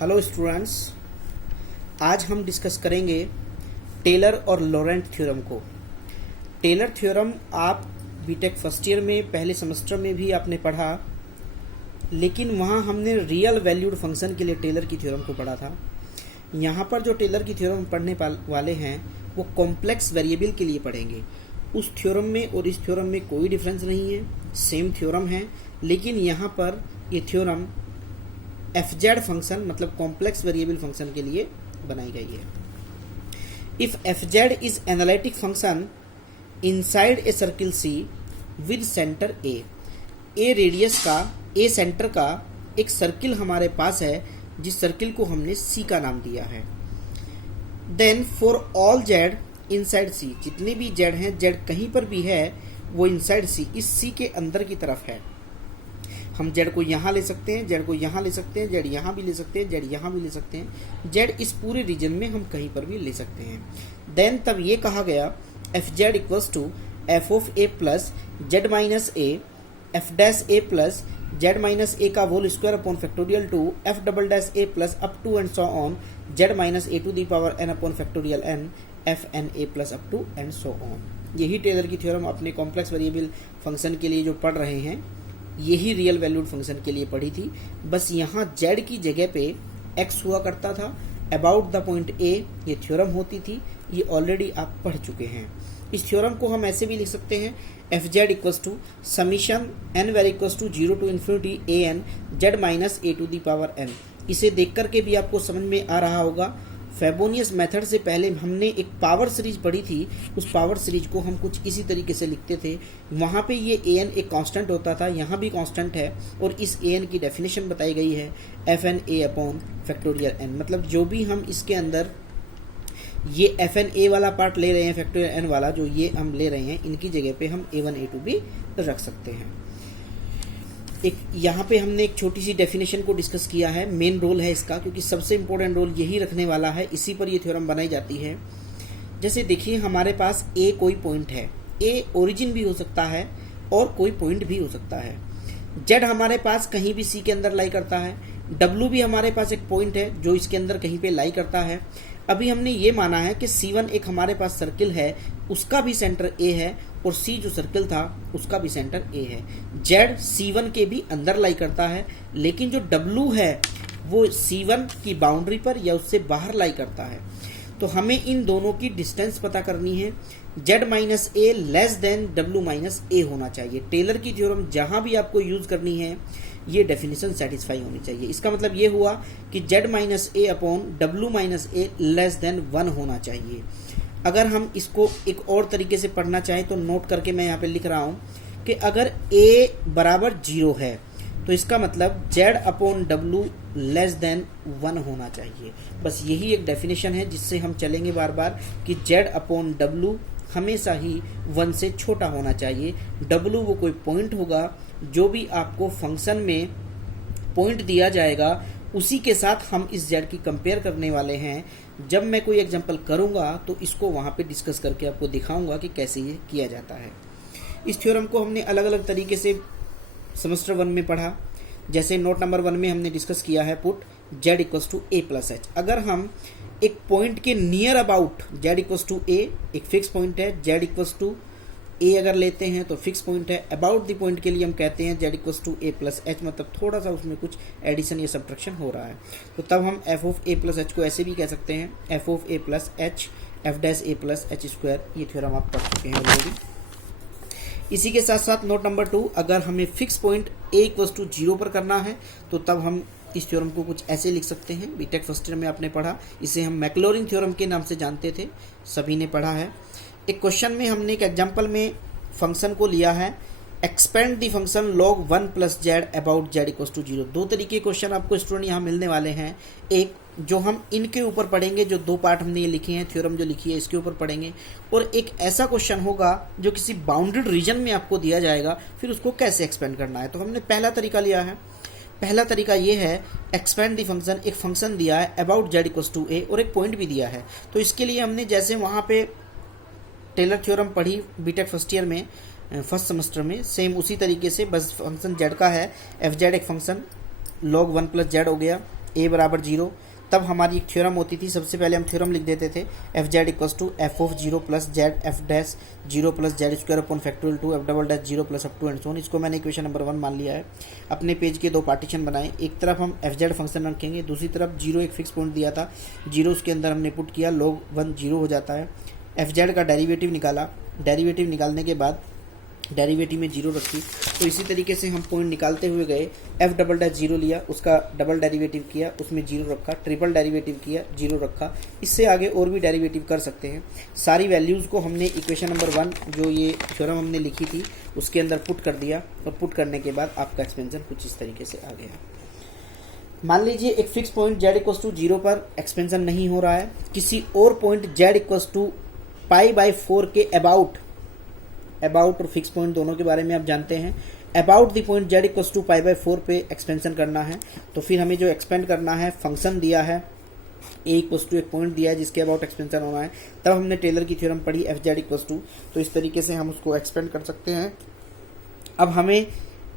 Hello students, आज हम discuss करेंगे टेलर और लॉरेंट थ्योरम को। टेलर थ्योरम आप बीटेक फर्स्ट ईयर में पहले सेमेस्टर में भी आपने पढ़ा, लेकिन वहाँ हमने रियल वैल्यूड फंक्शन के लिए टेलर की थ्योरम को पढ़ा था। यहाँ पर जो टेलर की थ्योरम पढ़ने वाले हैं वो कॉम्प्लेक्स वेरिएबल के लिए पढ़ेंगे। उस थ्योरम में और इस थ्योरम में कोई डिफरेंस नहीं है, सेम थ्योरम है, लेकिन यहाँ पर ये थ्योरम fz फंक्शन मतलब कॉम्प्लेक्स वेरिएबल फंक्शन के लिए बनाई गई है। If fz is analytic function inside a circle C with centre A radius का, ए सेंटर का एक सर्किल हमारे पास है जिस सर्किल को हमने C का नाम दिया है। Then for all z inside C, जितने भी z हैं, z कहीं पर भी है वो इनसाइड C, इस C के अंदर की तरफ है। हम z को यहाँ ले सकते हैं, z को यहाँ ले सकते हैं, z यहाँ भी ले सकते हैं, z यहाँ भी ले सकते हैं, z इस पूरे रीजन में हम कहीं पर भी ले सकते हैं। देन तब ये कहा गया fz equals to f of a plus z minus a f dash a plus z minus a का whole square upon factorial two f double dash a plus up to and so on z minus a to the power n upon factorial n f n a plus up to and so on. यही Taylor की theorem अपने complex variable function के लिए जो पढ़ रहे हैं, यही रियल वैल्यूड फंक्शन के लिए पढ़ी थी। बस यहाँ z की जगह पे x हुआ करता था, अबाउट द पॉइंट a ये थ्योरम होती थी। ये ऑलरेडी आप पढ़ चुके हैं। इस थ्योरम को हम ऐसे भी लिख सकते हैं fz equals to summation n where equals to 0 to infinity an z minus a to the power n। इसे देख करके भी आपको समझ में आ रहा होगा, फेबोनियस मेथड से पहले हमने एक पावर सीरीज पढ़ी थी। उस पावर सीरीज को हम कुछ इसी तरीके से लिखते थे। वहाँ पे ये an एक कांस्टेंट होता था, यहाँ भी कांस्टेंट है, और इस an की डेफिनेशन बताई गई है fn a upon factorial n। मतलब जो भी हम इसके अंदर ये fn a वाला पार्ट ले रहे हैं, फैक्टोरियल n वाला जो ये हम ले रहे हैं, इनकी जगह पे हम a1 a2 भी रख सकते हैं। एक यहाँ पे हमने एक छोटी सी डेफिनेशन को डिस्कस किया है। मेन रोल है इसका, क्योंकि सबसे इंपॉर्टेंट रोल यही रखने वाला है, इसी पर ये थ्योरम बनाई जाती है। जैसे देखिए, हमारे पास a कोई पॉइंट है, a ओरिजिन भी हो सकता है और कोई पॉइंट भी हो सकता है। z हमारे पास कहीं भी C के अंदर लाई करता है, w भी हमारे पास एक पॉइंट है जो इसके अंदर कहीं पे लाई करता है। अभी हमने ये माना है कि C1 एक हमारे पास सर्किल है, उसका भी सेंटर A है, और C जो सर्किल था उसका भी सेंटर A है। Z C1 के भी अंदर लाई करता है, लेकिन जो W है वो C1 की बाउंड्री पर या उससे बाहर लाई करता है। तो हमें इन दोनों की डिस्टेंस पता करनी है। Z माइनस ए लेस देन W माइनस ए होना चाहिए। टेलर की थ्योरम जहां भी आपको यूज करनी है, ये डेफिनेशन सेटिस्फाई होनी चाहिए। इसका मतलब ये हुआ कि Z माइनस ए अपॉन W माइनस ए लेस देन 1 होना चाहिए। अगर हम इसको एक और तरीके से पढ़ना चाहें तो नोट करके मैं यहाँ पे लिख रहा हूँ कि अगर a बराबर 0 है तो इसका मतलब Z upon W less than 1 होना चाहिए। बस यही एक डेफिनेशन है जिससे हम चलेंगे बार बार कि Z अपॉन W हमेशा ही 1 से छोटा होना चाहिए। W वो कोई पॉइंट होगा, जो भी आपको फंक्शन में पॉइंट दिया जाएगा उसी के साथ हम इस z की कंपेयर करने वाले हैं। जब मैं कोई एग्जांपल करूंगा तो इसको वहां पे डिस्कस करके आपको दिखाऊंगा कि कैसे ये किया जाता है। इस थ्योरम को हमने अलग अलग तरीके से सेमेस्टर 1 में पढ़ा। जैसे नोट नंबर 1 में हमने डिस्कस किया है put z equals to a plus h। अगर हम एक पॉइंट के near about z equals to a, एक फिक्स पॉइंट है, z इक्वल्स टू a अगर लेते हैं तो फिक्स पॉइंट है। अबाउट द पॉइंट के लिए हम कहते हैं z equals to a plus h, मतलब थोड़ा सा उसमें कुछ एडिशन या सब्ट्रैक्शन हो रहा है। तो तब हम f of a plus h को ऐसे भी कह सकते हैं f of a plus h f dash a plus h square. ये थ्योरम आप पढ़ चुके हैं ऑलरेडी। इसी के साथ साथ नोट नंबर 2, अगर हमें fix point a equals to 0 पर करना है तो तब हम इस थ्योरम को कुछ ऐसे लिख सकते हैं। बीटेक फर्स्ट ईयर में आपने पढ़ा, इसे हम मैक्लॉरिन थ्योरम के नाम से जानते थे, सभी ने पढ़ा है। एक क्वेश्चन में हमने एक एग्जांपल में फंक्शन को लिया है, expand the function log 1 plus z about z equals to 0। दो तरीके के क्वेश्चन आपको स्टूडेंट यहाँ मिलने वाले हैं। एक जो हम इनके ऊपर पढ़ेंगे, जो दो पार्ट हमने ये लिखे हैं, थ्योरम जो लिखी है इसके ऊपर पढ़ेंगे, और एक ऐसा क्वेश्चन होगा जो किसी बाउंडेड रीजन में आपको दिया जाएगा, फिर उसको कैसे एक्सपेंड करना है। तो हमने पहला तरीका लिया है। पहला तरीका ये है, एक्सपेंड दी फंक्शन, एक फंक्शन दिया है about z equals to a और एक पॉइंट भी दिया है। तो इसके लिए हमने जैसे वहाँ पे टेलर थ्योरम पढ़ी बीटेक फर्स्ट ईयर में, फर्स्ट सेमेस्टर में, सेम उसी तरीके से, बस फंक्शन z का है, एफ जेड एक फंक्शन log 1 प्लस जेड हो गया, ए बराबर 0, तब हमारी एक थ्योरम होती थी। सबसे पहले हम थ्योरम लिख देते थे F Z equals to F of 0 plus Z F dash 0 plus Z square upon factorial 2 F double dash 0 plus up to and so on. इसको मैंने इक्वेशन नंबर 1 मान लिया है। अपने पेज के 2 पार्टीशन बनाए, एक तरफ हम एफ जेड फंक्शन रखेंगे, दूसरी तरफ 0 एक फिक्स पॉइंट दिया था, 0 उसके अंदर हमने पुट किया, log 1 0 हो जाता है। एफ जेड का डेरिवेटिव निकाला, डेरिवेटिव निकालने के बाद डेरिवेटिव में 0 रखी। तो इसी तरीके से हम पॉइंट निकालते हुए गए, एफ डबल डैश 0 लिया, उसका डबल डेरिवेटिव किया, उसमें 0 रखा, ट्रिपल डेरिवेटिव किया, 0 रखा। इससे आगे और भी डेरिवेटिव कर सकते हैं। सारी वैल्यूज़ को हमने इक्वेशन नंबर 1 जो ये थ्योरम हमने लिखी थी उसके अंदर पुट कर दिया, और पुट करने के बाद आपका एक्सपेंशन कुछ इस तरीके से आ गया। मान लीजिए एक fix point Z equals to 0 पर एक्सपेंशन नहीं हो रहा है, किसी और पॉइंट जेड इक्वल्स टू π/4 के अबाउट और फिक्स पॉइंट दोनों के बारे में आप जानते हैं। About the point Z equals to π/4 पे एक्सपेंशन करना है, तो फिर हमें जो एक्सपेंड करना है, फंक्शन दिया है ए इक्वल्स टू एक पॉइंट दिया है जिसके अबाउट एक्सपेंशन होना है। तब हमने टेलर की थ्योरम पढ़ी एफ जेड इक्वल्स टू, तो इस तरीके से हम उसको एक्सपेंड कर सकते हैं। अब हमें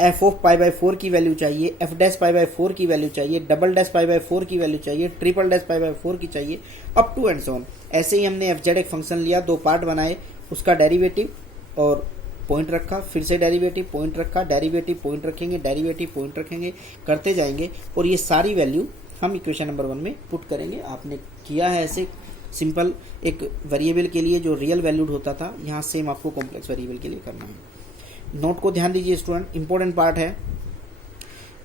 एफ ऑफ π/4 की वैल्यू चाहिए, एफ डैश π/4 की वैल्यू चाहिए, डबल डैश π/4 की वैल्यू चाहिए, ट्रिपल डैश π/4 की चाहिए, up to and so on. ऐसे ही हमने एफ जेड एक फंक्शन लिया, 2 पार्ट बनाए, उसका डेरिवेटिव और पॉइंट रखा, फिर से डेरिवेटिव पॉइंट रखा, डेरिवेटिव पॉइंट रखेंगे, डेरिवेटिव पॉइंट रखेंगे, करते जाएंगे, और ये सारी वैल्यू हम इक्वेशन नंबर 1 में पुट करेंगे। आपने किया है ऐसे सिंपल एक वेरिएबल के लिए जो रियल वैल्यूड होता था, यहाँ सेम आपको कॉम्प्लेक्स वेरिएबल के लिए करना है। नोट को ध्यान दीजिए स्टूडेंट, इंपॉर्टेंट पार्ट है।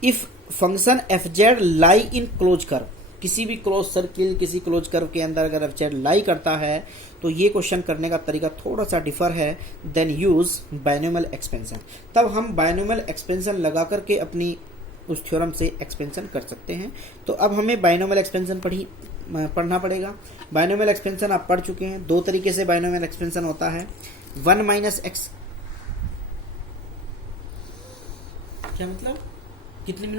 If function F Z lie in close curve, किसी भी क्लोज सर्किल, किसी क्लोज कर्व के अंदर अगर एफ जेड लाई करता है, तो ये क्वेश्चन करने का तरीका थोड़ा सा डिफर है देन यूज बायनोमियल एक्सपेंशन। तब हम बायनोमियल एक्सपेंशन लगा करके अपनी उस थ्योरम से एक्सपेंशन कर सकते हैं। तो अब हमें बायनोमियल एक्सपेंशन पढ़ना पड़ेगा। बायनोमियल एक्सपेंशन आप पढ़ चुके हैं। 2 तरीके से बायनोमियल एक्सपेंशन होता है। 1 माइनस एक्स, क्या मतलब, कितने मिनट